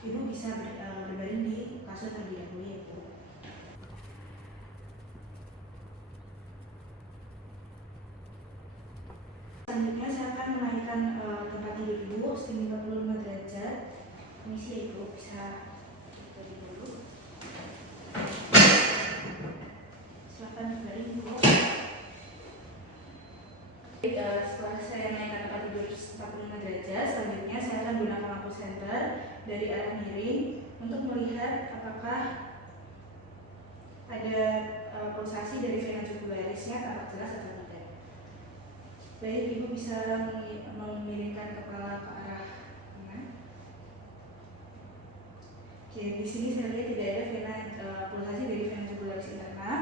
Ibu bisa berbaring di kasur terlebih dahulu ya Ibu. Selanjutnya saya akan menaikkan tempat tidur Ibu setinggi 45 derajat. Permisi ya Ibu, bisa berdiri dulu. Silakan berbaring Ibu. Setelah saya naikkan tempat tidur 45 derajat, selanjutnya saya akan gunakan lampu senter dari arah miring untuk melihat apakah ada pulsasi dari vena jugularisnya tampak jelas atau tidak. Baik, Ibu bisa memiringkan kepala ke arah mana? Oke, di sini saya lihat tidak ada vena pulsasi dari vena jugularis interna.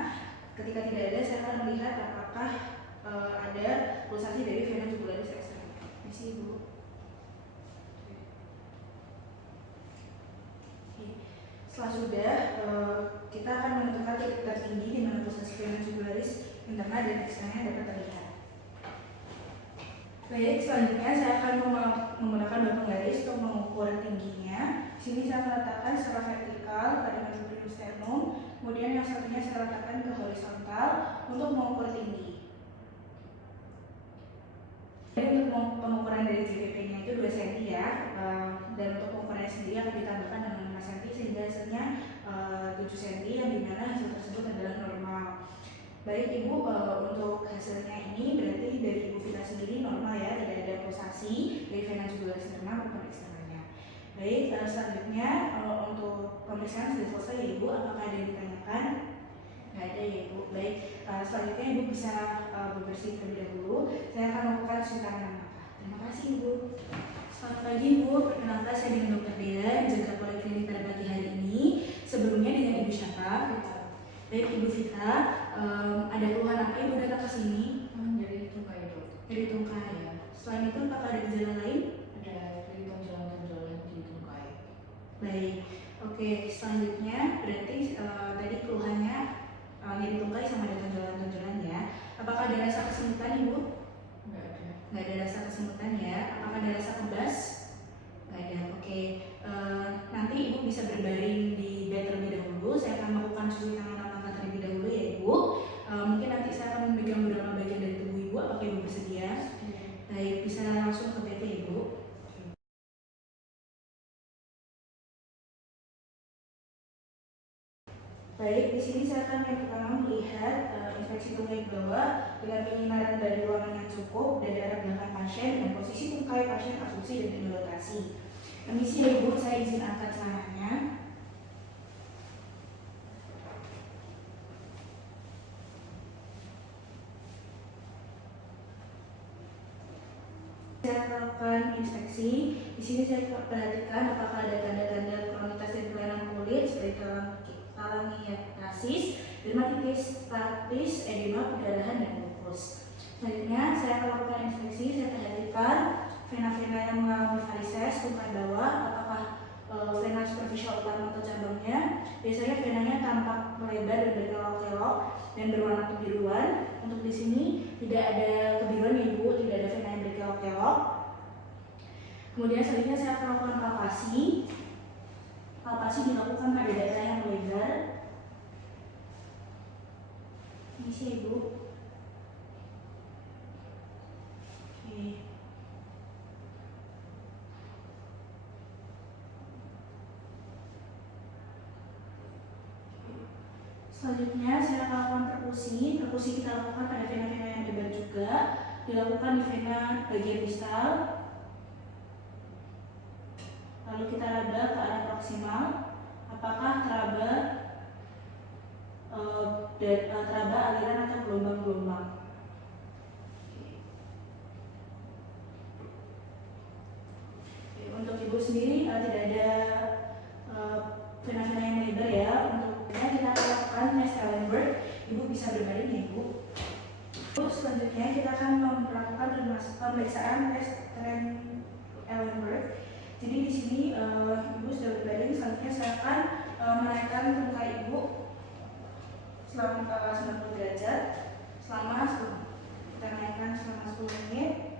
Ketika tidak ada, saya akan melihat apakah ada pulsasi dari vena jugularis eksterna. Permisi Ibu. Setelah sudah, kita akan menentukan titik tertinggi di mana pulsasi vena jugularis interna dan eksterna dapat terlihat. Baik, selanjutnya saya akan menggunakan batu garis untuk mengukur tingginya. Di sini saya akan letakkan secara vertikal pada mesoperinium sternum, kemudian yang satunya saya letakkan ke horizontal untuk mengukur tinggi. Jadi untuk pengukuran dari JVP-nya itu 2 cm ya, dan untuk pengukurannya sendiri akan ditambahkan dengan 5 cm sehingga hasilnya 7 cm yang dimana hasil tersebut adalah normal. Baik Ibu, untuk hasilnya ini berarti dari Ibu Vita sendiri normal ya, tidak ada pulsasi dari vena jugularis interna maupun eksternanya. Baik, selanjutnya untuk pemeriksaan sudah selesai ya Ibu, apakah ada yang ditanyakan? Nggak ada ya Ibu. Baik, selanjutnya Ibu bisa bebersih terlebih dahulu. Saya akan melakukan cuci tangan mata. Terima kasih Ibu. Selamat pagi Ibu, perkenalkan saya dengan Dr. Dea, jaga poliklinik pada pagi hari ini. Sebelumnya dengan Ibu siapa? Baik Ibu Vita, ada keluhan apa Ibu datang ke sini? Dari tungkai Dok. Dari tungkai ya. Selain itu apakah ada gejala lain? Ada dari tonjolan-tonjolan di tungkai. Baik, oke. Selanjutnya berarti tadi keluhannya nyeri tungkai sama ada tonjolan-tonjolan ya. Apakah ada rasa kesemutan Ibu? Enggak ada. Nggak ada rasa kesemutan ya. Apakah ada rasa kebas? Nggak ada. Oke. Nanti Ibu bisa berbaring di bed terlebih dahulu. Saya akan melakukan cuci tangan terlebih dahulu ya Ibu. Mungkin nanti saya akan memegang beberapa bagian dari tubuh Ibu. Apakah Ibu bersedia? Baik, bisa langsung ke bed ya Ibu. Baik, di sini saya akan yang pertama melihat inspeksi tungkai bawah dengan penyinaran dari ruangan yang cukup dari arah belakang pasien dan posisi tungkai pasien asumsi dan dilotasi. Permisi ya Ibu, saya izin angkat celananya. Saya melakukan inspeksi. Di sini saya perhatikan apakah ada tanda-tanda kronitas dan kelainan kulit seperti talangiectasis, dermatitis, statis, edema, perdarahan, dan lupus. Selanjutnya saya akan melakukan inspeksi. Saya perhatikan vena-vena yang mengalami varises tungkai bawah, apakah vena superficial utama atau cabangnya. Biasanya venanya tampak melebar dan berkelok-kelok dan berwarna kebiruan. Untuk di sini tidak ada kebiruan ya Ibu, tidak ada vena yang berkelok-kelok. Kemudian selanjutnya saya akan melakukan palpasi. Palpasi dilakukan pada daerah yang melebar. Ini sih Ibu. Oke. Selanjutnya saya akan melakukan perkusi. Perkusi kita lakukan pada vena-vena yang lebar juga. Dilakukan di vena bagian distal. Lalu kita raba ke arah proksimal. Apakah teraba aliran atau gelombang-gelombang? Untuk Ibu sendiri tidak ada vena-vena yang lebar ya. Untuknya kita akan lakukan tes Ellenberg. Ibu bisa berbaring ya Ibu. Selanjutnya kita akan melakukan pemeriksaan tes Ellenberg. Jadi di sini Ibu sudah berbaring. Selanjutnya saya akan menaikkan tungkai Ibu selama 90 derajat selama 10. Kita naikkan selama 10 menit.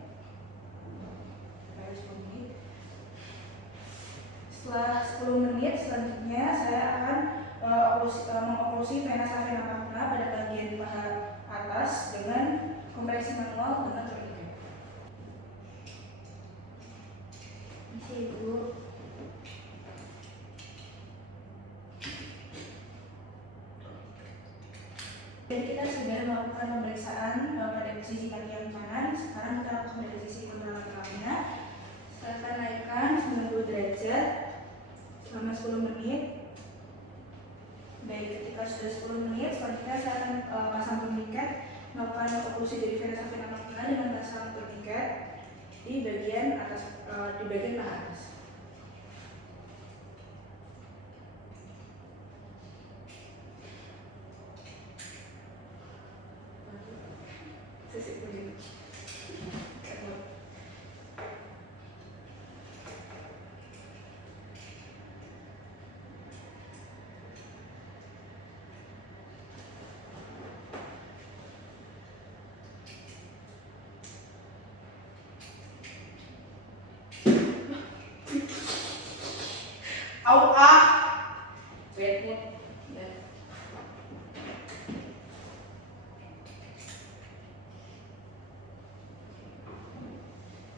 Setelah 10 menit selanjutnya saya akan mengoklusi vena vena magna pada bagian paha atas dengan kompresi manual dengan tourniquet. Isi Ibu. Dan kita sudah melakukan pemeriksaan pada sisi kaki yang kanan. Sekarang kita lakukan pada sisi kontralateralnya. Saya akan naikkan 90 derajat selama 10 menit. Baik, ketika sudah 10 menit, selanjutnya saya akan pasang tourniquet, melakukan oklusi dari vena magna dengan pasang tourniquet di bagian atas, di bagian paha atas. Sisi begini. Au ah, wait.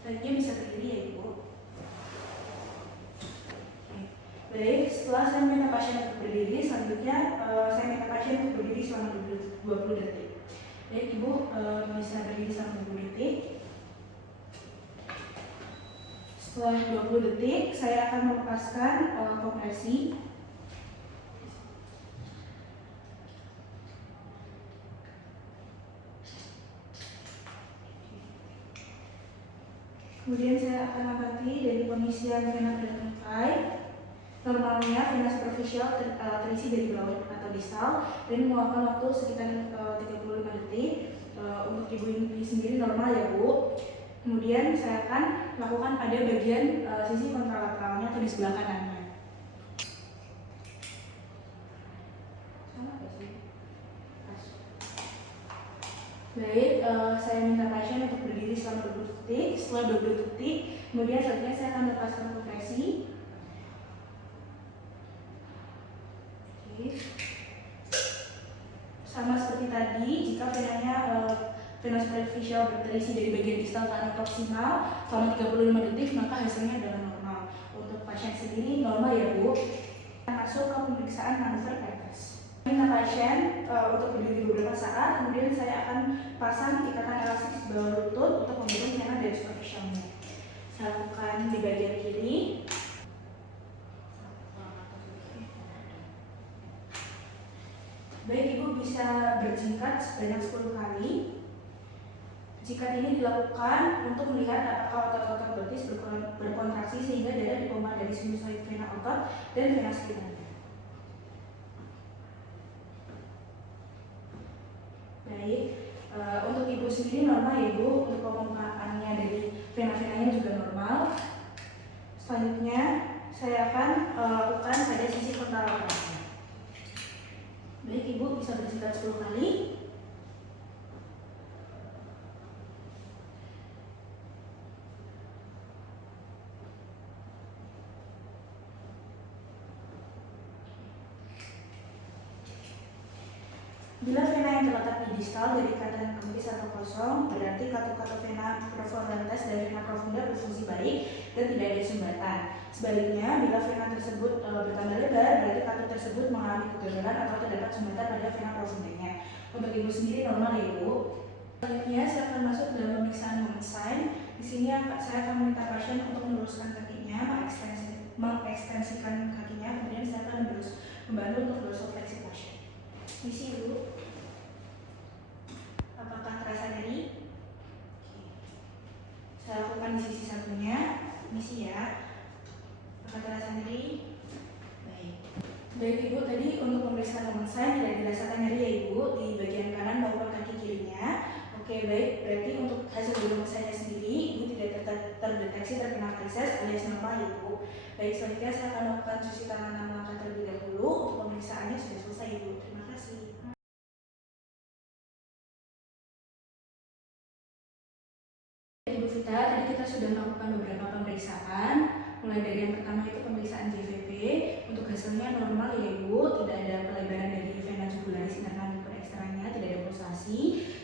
Selanjutnya bisa berdiri ya Ibu. Baik, setelah saya minta pasien untuk berdiri, selanjutnya saya minta pasien untuk berdiri selama 20 detik. Baik Ibu, bisa berdiri selama 20 detik. Setelah 20 detik, saya akan melepaskan kompresi. Kemudian saya akan amati dari pengisian vena pada tungkai. Normalnya vena superficial terisi dari bawah atau distal dan memakan waktu sekitar 35 detik. Untuk Ibu ini sendiri normal ya Bu. Kemudian saya akan lakukan pada bagian sisi kontralateralnya atau di sebelah kanannya. Sama gak sih? Baik, saya minta pasien untuk berdiri selama 20 detik. Setelah 20 detik, kemudian selanjutnya saya akan lepaskan kompresi. Oke. Sama seperti tadi, jika venanya vena superficial terisi dari bagian distal ke arah proksimal selama 35 detik, maka hasilnya adalah normal. Untuk pasien sendiri normal ya Bu. Kita masuk ke pemeriksaan manuver Peters. Minta pasien untuk berdiri beberapa saat, kemudian saya akan pasang ikatan elastis di bawah lutut untuk membentuk vena dari superficialnya. Saya lakukan di bagian kiri. Baik, Ibu bisa berjingkat sebanyak 10 kali. Jika ini dilakukan untuk melihat apakah otot-otot betis berkontraksi sehingga dada dipompa dari sinusoid vena otot dan vena sekitarnya. Baik, untuk Ibu sendiri normal ya Ibu, untuk pemompaannya dari vena-venanya juga normal. Selanjutnya saya akan lakukan pada sisi kontralateralnya. Baik, Ibu bisa berjingkat 10 kali. Bila vena yang terletak di distal dari keadaan kempis atau kosong, berarti katu-katu vena profondantes dan vena profunda berfungsi baik dan tidak ada sumbatan. Sebaliknya, bila vena tersebut bertambah lebar, berarti katu tersebut mengalami kegagalan atau terdapat sumbatan pada vena profundanya. Untuk Ibu sendiri normal ya Ibu. Selanjutnya saya akan masuk dalam pemeriksaan moment sign. Di sini saya akan meminta pasien untuk meluruskan kakinya, mengekstensikan kakinya, kemudian saya akan membantu untuk dorsofleksi pasien. Misi Ibu, apakah terasa nyeri? Saya lakukan di sisi satunya, misi ya. Apakah terasa nyeri? Baik. Baik Ibu, tadi untuk pemeriksaan moment sign tidak dirasakan nyeri ya Ibu di bagian kanan maupun kaki kirinya. Oke baik, berarti untuk hasil dari moment sign sendiri Ibu tidak terdeteksi terkena varises alias normal ya Ibu. Baik, selanjutnya saya akan melakukan cuci tangan 6 langkah terlebih dahulu. Untuk pemeriksaannya sudah selesai Ibu. Terima kasih. Ibu Vita tadi kita sudah melakukan beberapa pemeriksaan, mulai dari yang pertama itu pemeriksaan JVP. Untuk hasilnya normal ya Ibu, tidak ada pelebaran dari vena jugularis internal maupun eksternalnya, tidak ada pulsasi.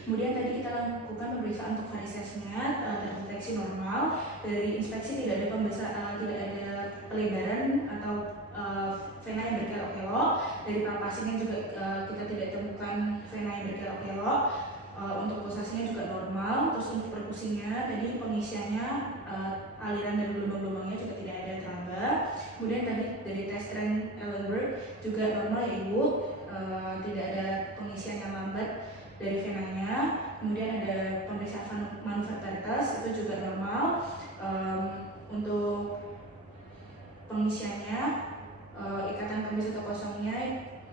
Kemudian tadi kita lakukan pemeriksaan untuk varisesnya, terdeteksi normal. Dari inspeksi tidak ada tidak ada pelebaran atau vena yang berkelok-kelok. Dari palpasinya juga kita tidak temukan vena yang berkelok-kelok. Untuk pulsasinya juga normal. Terus untuk perkusinya tadi pengisiannya aliran dari gelombang-gelombangnya juga tidak ada terlambat. Kemudian tadi dari tes Trendelenburg juga normal ya Ibu, tidak ada pengisian yang lambat dari venanya. Kemudian ada pemeriksaan manuver Tertes itu juga normal. Untuk pengisiannya ikatan kemih atau kosongnya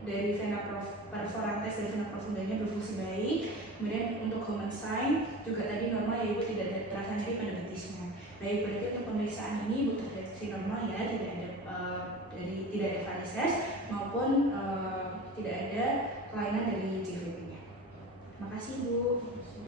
dari vena perforantes dari vena profundanya berfungsi baik. Kemudian untuk common sign juga tadi normal ya Ibu, tidak ada terasa nyeri pada betisnya. Baik, berarti untuk pemeriksaan ini Ibu terdeteksi normal ya, tidak ada varises maupun tidak ada kelainan dari JVP-nya. Terima kasih Bu.